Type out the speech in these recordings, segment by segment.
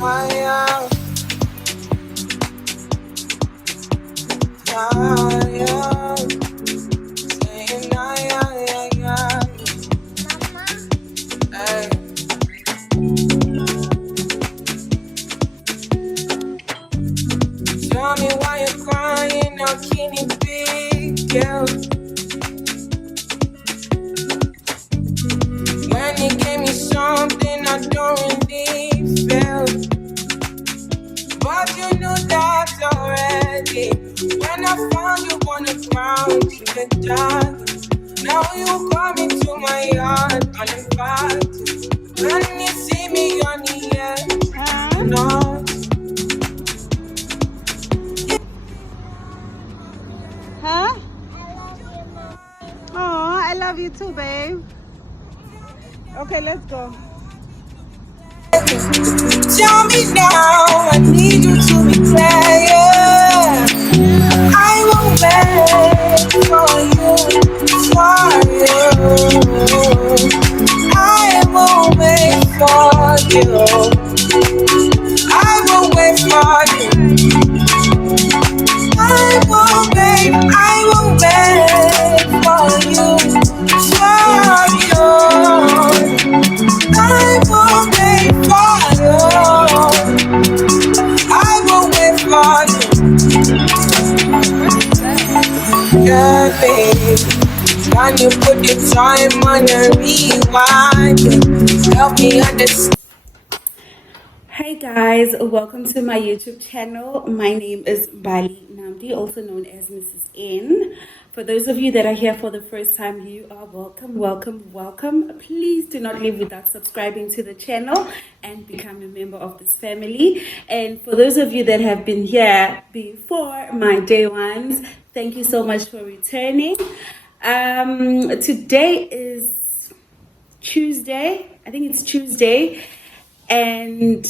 Tell me why you're crying, how can it be, girl? When you gave me something I don't really feel, but you knew that already. When I found you on the ground in the dark, now you come into my yard uninvited. When you see me on the edge, you know. Huh? Oh, I love you too, babe. Okay, let's go. Tell me now, I need you to be clear. I will wait for you, for you. I will wait for you. I will wait for you. I will wait for you, for you. I will wait for you. I will wait for you. Yeah, babe. Can you put the time on a rewind? Help me understand. Hey guys, welcome to my YouTube channel. My name is Mbali N, also known as Mrs. N. For those of you that are here for the first time, you are welcome, welcome, welcome. Please do not leave without subscribing to the channel and become a member of this family. And for those of you that have been here before, my day ones, thank you so much for returning. Today is Tuesday. I think it's Tuesday. And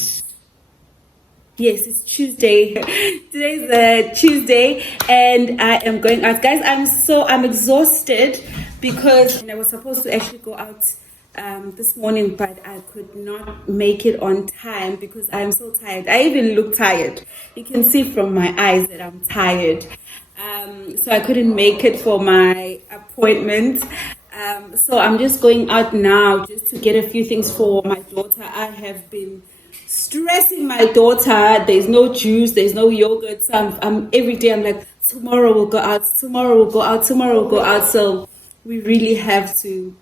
yes, it's Tuesday. Today's Tuesday, and I am going out, guys. I'm exhausted because I was supposed to actually go out this morning, but I could not make it on time because I am so tired. I even look tired. You can see from my eyes that I'm tired. So I couldn't make it for my appointment. So I'm just going out now just to get a few things for my daughter. I have been stressing my daughter. There's no juice, there's no yogurt. So I'm every day I'm like, tomorrow we'll go out, tomorrow we'll go out, tomorrow we'll go out. So we really have to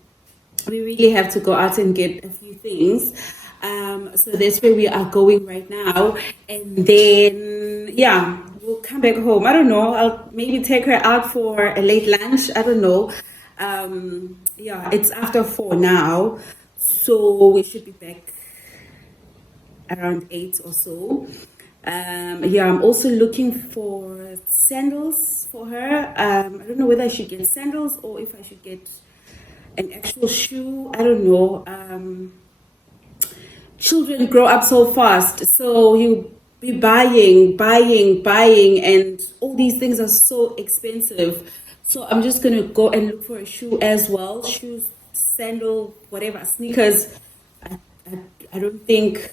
go out and get a few things. So that's where we are going right now, and then yeah, we'll come back home. I don't know, I'll maybe take her out for a late lunch. I don't know. Yeah, it's after 4 now, so we should be back around 8 or so. Yeah, I'm also looking for sandals for her. I don't know whether I should get sandals or if I should get an actual shoe. I don't know. Children grow up so fast, so you be buying, and all these things are so expensive. So I'm just gonna go and look for a shoe as well. Shoes, sandal, whatever, sneakers. I, I, I don't think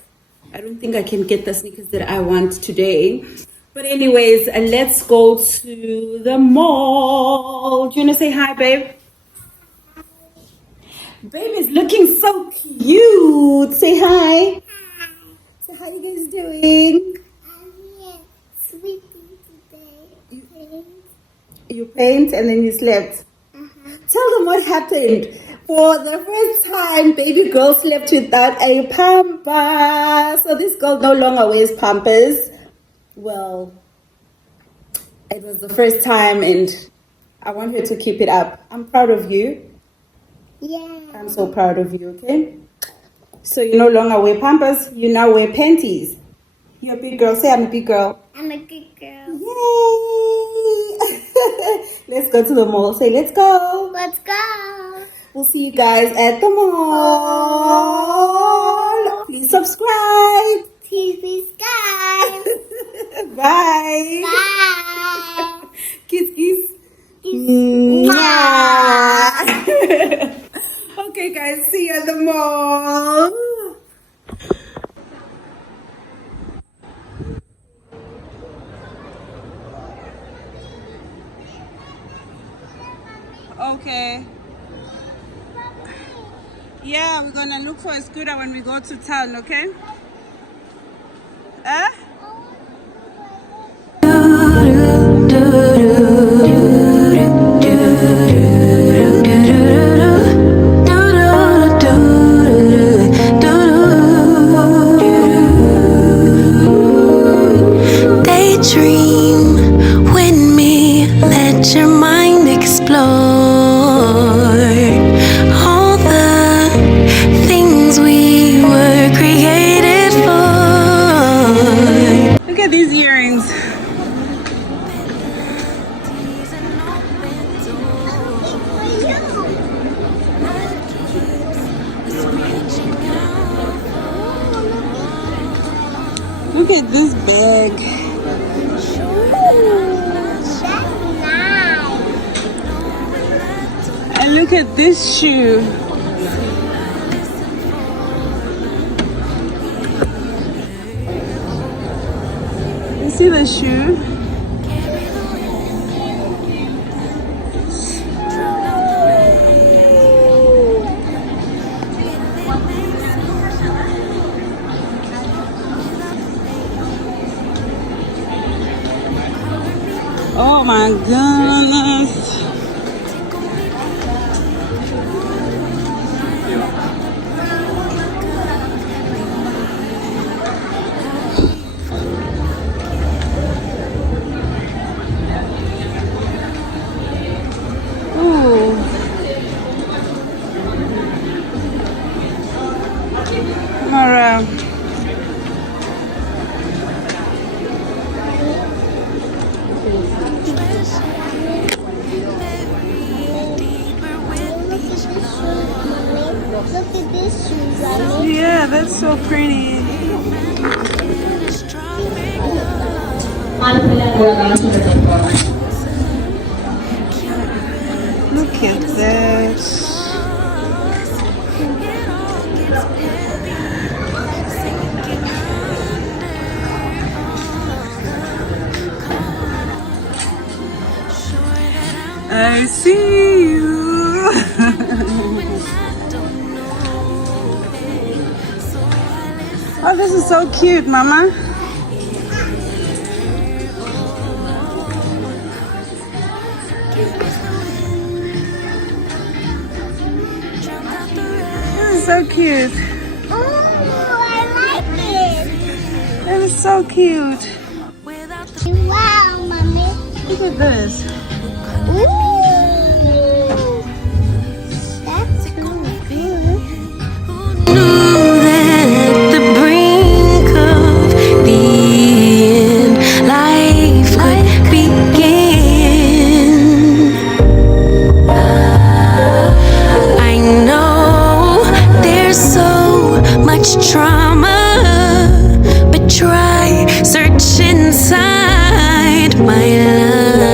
I can get the sneakers that I want today. But anyways, let's go to the mall. Do you want to say hi, babe? Babe is looking so cute. Say hi. Hi. So how are you guys doing? Yes, sleeping today. You paint and then you slept. Tell them what happened. For the first time, baby girl slept without a pamper. So this girl no longer wears pampers. Well, it was the first time and I want her to keep it up. I'm proud of you. Yeah. I'm so proud of you, okay? So you no longer wear pampers, you now wear panties. You're a big girl. Say I'm a big girl. I'm a good girl. Yay! Let's go to the mall. Say let's go. Let's go. We'll see you guys at the mall. Please subscribe. TV Sky. Bye. Bye. Kiss, kiss. Okay, guys. See you at the mall. Okay. Yeah, we're gonna look for a scooter when we go to town, okay? Huh? Daydream with me, let your mind explore all the things we were created for. Look at these earrings. Look at this bag. And look at this shoe. You see the shoe? Oh my goodness. Ooh. Come around. Look at this shoes, Mommy. Yeah, that's so pretty. Look at this. I see you. Oh, this is so cute, Mama. This is so cute. Oh, I like it. That is so cute. Wow, Mommy. Look at this. Ooh. That's so good. Knew that at the brink of the end, life could begin. I know there's so much trauma, but try search inside my love.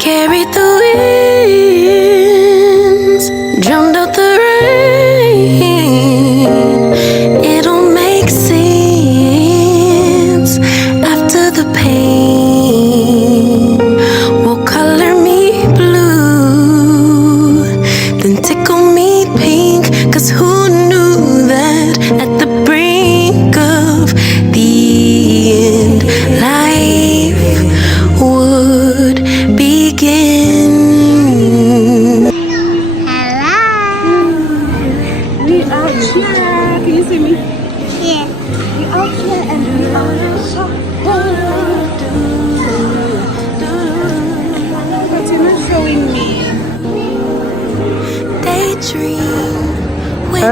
Carried the winds, drummed out the rain. It all makes sense after the pain. Will color me blue, then tickle me pink. 'Cause who knew that at the brink of the end, life would begin. Hello. We out here. Can you see me? Yeah. We out here and we are shopping. But you're not showing me. Daydream with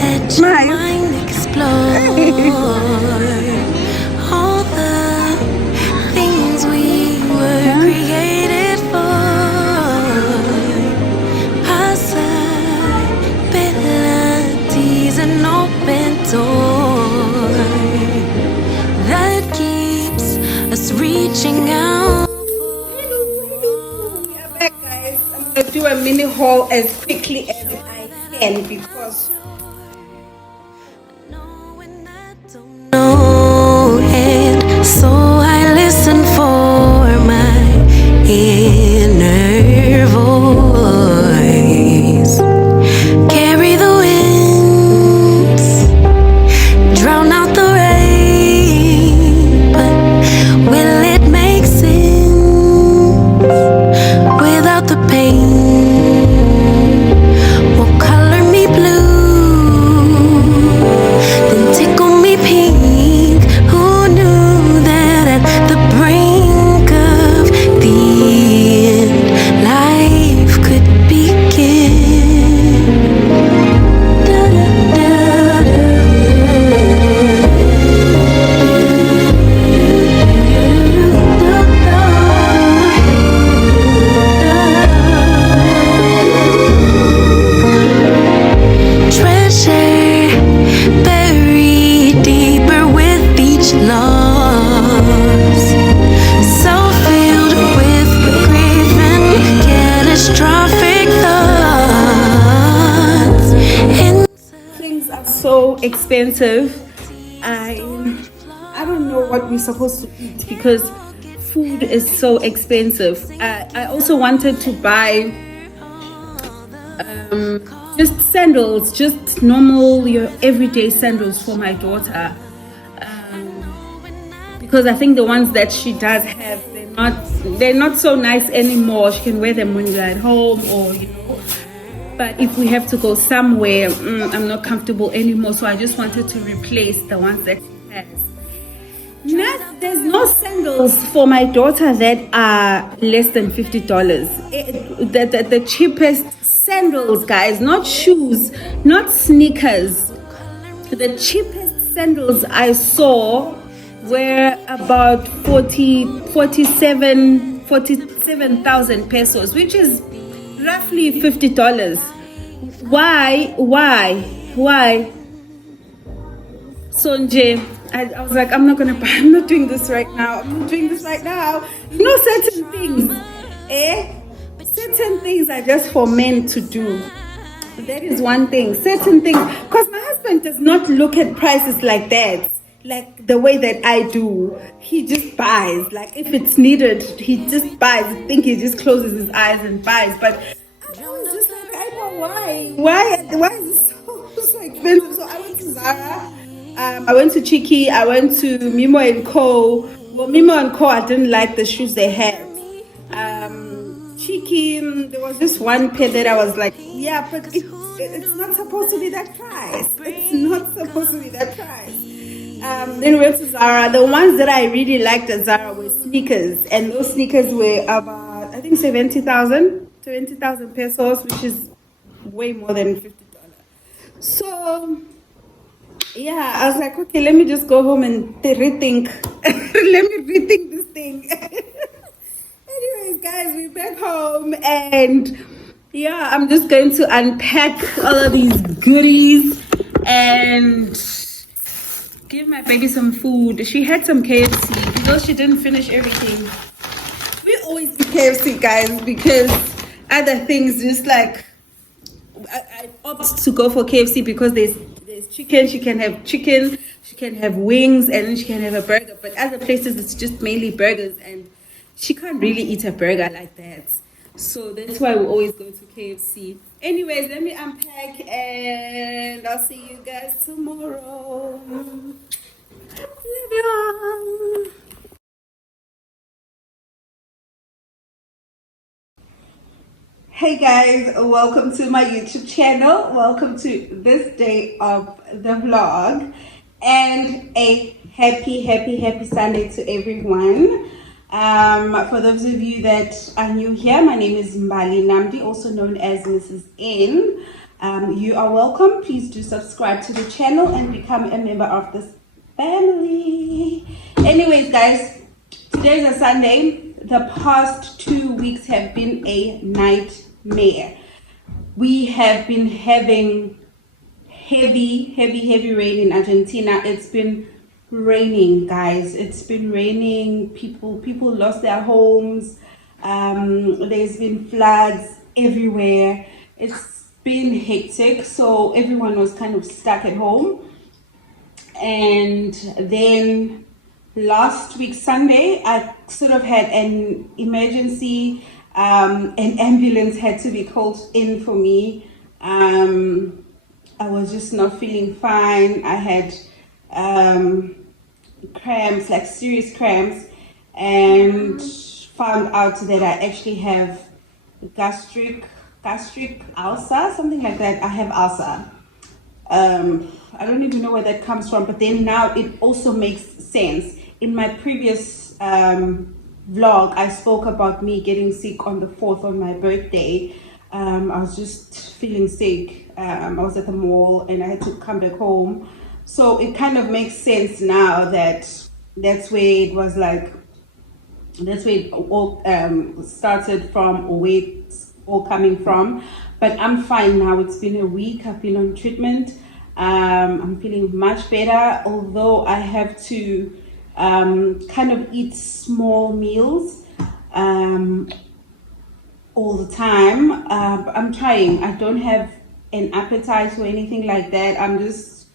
let your Smile. mind explore all the things we were created for. Possibilities, an open door that keeps us reaching out. We're back, guys. I'm gonna do a mini haul as quickly as I can because Knowing I don't know expensive. I don't know what we're supposed to eat because food is so expensive. I also wanted to buy just sandals, just normal, your everyday sandals for my daughter. Because I think the ones that she does have, they're not so nice anymore. She can wear them when we're at home or but if we have to go somewhere, I'm not comfortable anymore. So I just wanted to replace the ones that she has. There's no sandals for my daughter that are less than $50. The cheapest sandals, guys, not shoes, not sneakers. The cheapest sandals I saw were about 47,000 pesos, which is roughly $50. Why Sonje? I was like, I'm not doing this right now. Certain things certain things are just for men to do. That is one thing. Certain things, because my husband does not look at prices like that, like the way that I do. He just buys. Like if it's needed, he just buys. I think he just closes his eyes and buys. But I was just like, I know why. Why is it so expensive? So I went to Zara. I went to Chiki. I went to Mimo and Co. Well, Mimo and Co. I didn't like the shoes they had. Chiki, there was this one pair that I was like, yeah, but it's not supposed to be that price. It's not supposed to be that price. Then we went to Zara. The ones that I really liked at Zara were sneakers, and those sneakers were about, I think, 70,000 pesos, which is way more than $50. So yeah, I was like, okay, let me just go home and rethink. Let me rethink this thing. Anyways, guys, we're back home, and yeah, I'm just going to unpack all of these goodies and give my baby some food. She had some KFC because she didn't finish everything. We always eat KFC, guys, because other things just like I opt to go for KFC because there's chicken. She can have chicken, she can have wings, and then she can have a burger. But other places it's just mainly burgers, and she can't really eat a burger like that. So that's why we always go to KFC. Anyways, let me unpack and I'll see you guys tomorrow. Love y'all. Hey guys, welcome to my YouTube channel. Welcome to this day of the vlog, and a happy Sunday to everyone. For those of you that are new here, my name is Mbali N, also known as Mrs. N. You are welcome. Please do subscribe to the channel and become a member of this family. Anyways, guys, today's a Sunday. The past 2 weeks have been a nightmare. We have been having heavy rain in Argentina. It's been raining, guys. It's been raining. People lost their homes. There's been floods everywhere. It's been hectic, so everyone was kind of stuck at home. And then last week Sunday, I sort of had an emergency. An ambulance had to be called in for me. I was just not feeling fine. I had cramps, like serious cramps, and found out that I actually have gastric ulcer, something like that. I have ulcer. I don't even know where that comes from, but then now it also makes sense. In my previous vlog, I spoke about me getting sick on the 4th on my birthday. I was just feeling sick. I was at the mall and I had to come back home. So it kind of makes sense now that that's where it was like, that's where it all started from, or where it's all coming from. But I'm fine now. It's been a week. I've been on treatment. I'm feeling much better, although I have to kind of eat small meals all the time. I'm trying. I don't have an appetite or anything like that. I'm just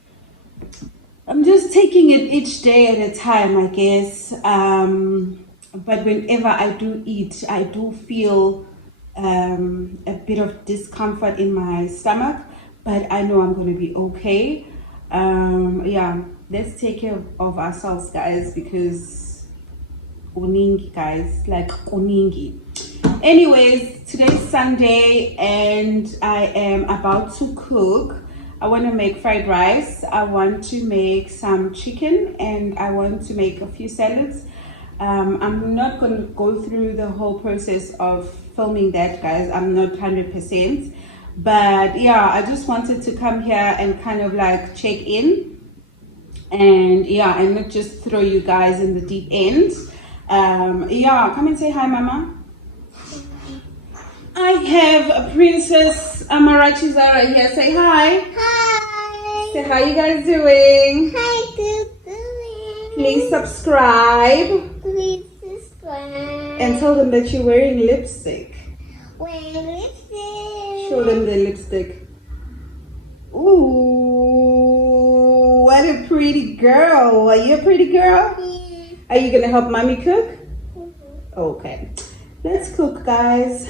I'm just taking it each day at a time, I guess. But whenever I do eat, I do feel a bit of discomfort in my stomach, but I know I'm going to be okay. Yeah, let's take care of ourselves, guys, because kuningi, guys, like kuningi. Anyways, today's Sunday and I am about to cook. I want to make fried rice. I want to make some chicken and I want to make a few salads. I'm not going to go through the whole process of filming that, guys. I'm not 100%. But yeah, I just wanted to come here and kind of like check in and yeah, and not just throw you guys in the deep end. Yeah, come and say hi, Mama. I have a Princess Amarachi Zara here. Say hi. Hi. Say how you guys doing? Hi, doing? Please subscribe. Please subscribe. And tell them that you're wearing lipstick. Wear lipstick. Show them the lipstick. Ooh, what a pretty girl. Are you a pretty girl? Yeah. Are you gonna help mommy cook? Okay. Let's cook, guys.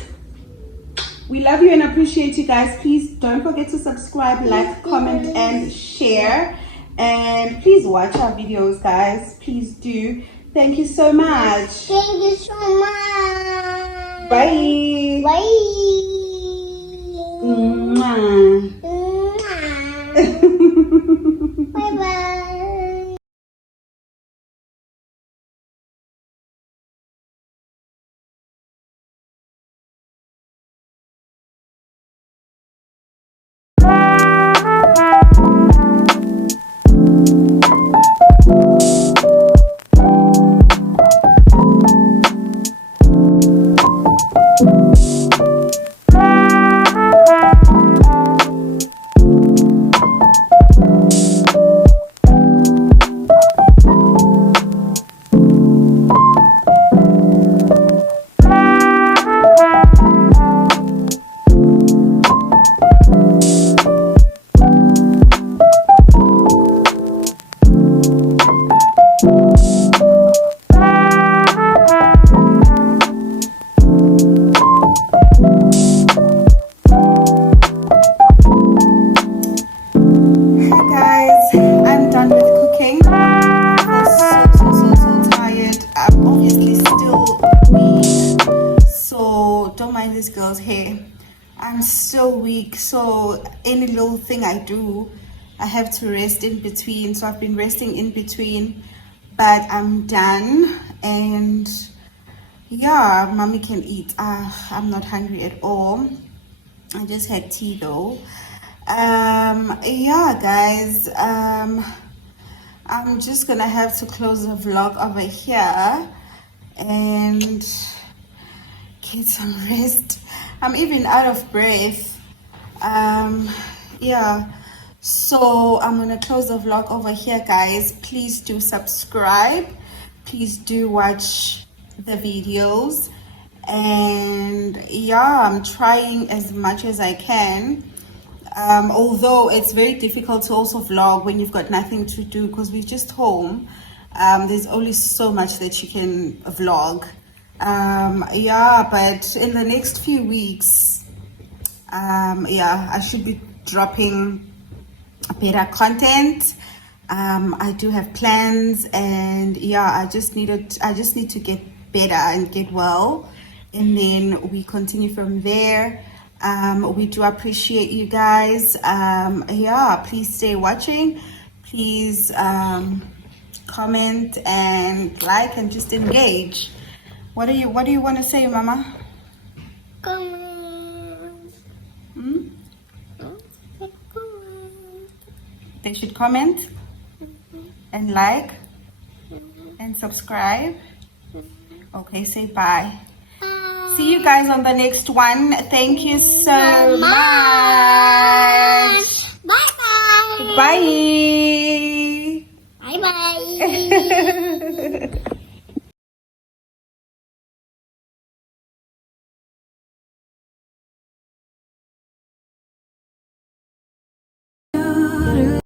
We love you and appreciate you guys. Please don't forget to subscribe, like, comment, and share. And please watch our videos, guys. Please do. Thank you so much. Thank you so much. Bye. Bye. Mwah. Bye bye. Girl's hair. I'm still weak, so any little thing I do, I have to rest in between. So I've been resting in between, but I'm done. And yeah, mommy can eat. I'm not hungry at all. I just had tea though. Yeah, guys. I'm just gonna have to close the vlog over here and get some rest. I'm even out of breath. Yeah, so I'm gonna close the vlog over here, guys. Please do subscribe, please do watch the videos, and yeah, I'm trying as much as I can, although it's very difficult to also vlog when you've got nothing to do because we're just home. There's only so much that you can vlog. Yeah, but in the next few weeks, yeah, I should be dropping better content. I do have plans, and yeah, I just need to get better and get well, and then we continue from there. We do appreciate you guys. Yeah, please stay watching. Please comment and like and just engage. What do you want to say, Mama? Comment. They should comment and like and subscribe. Okay, say bye. See you guys on the next one. Thank you so much.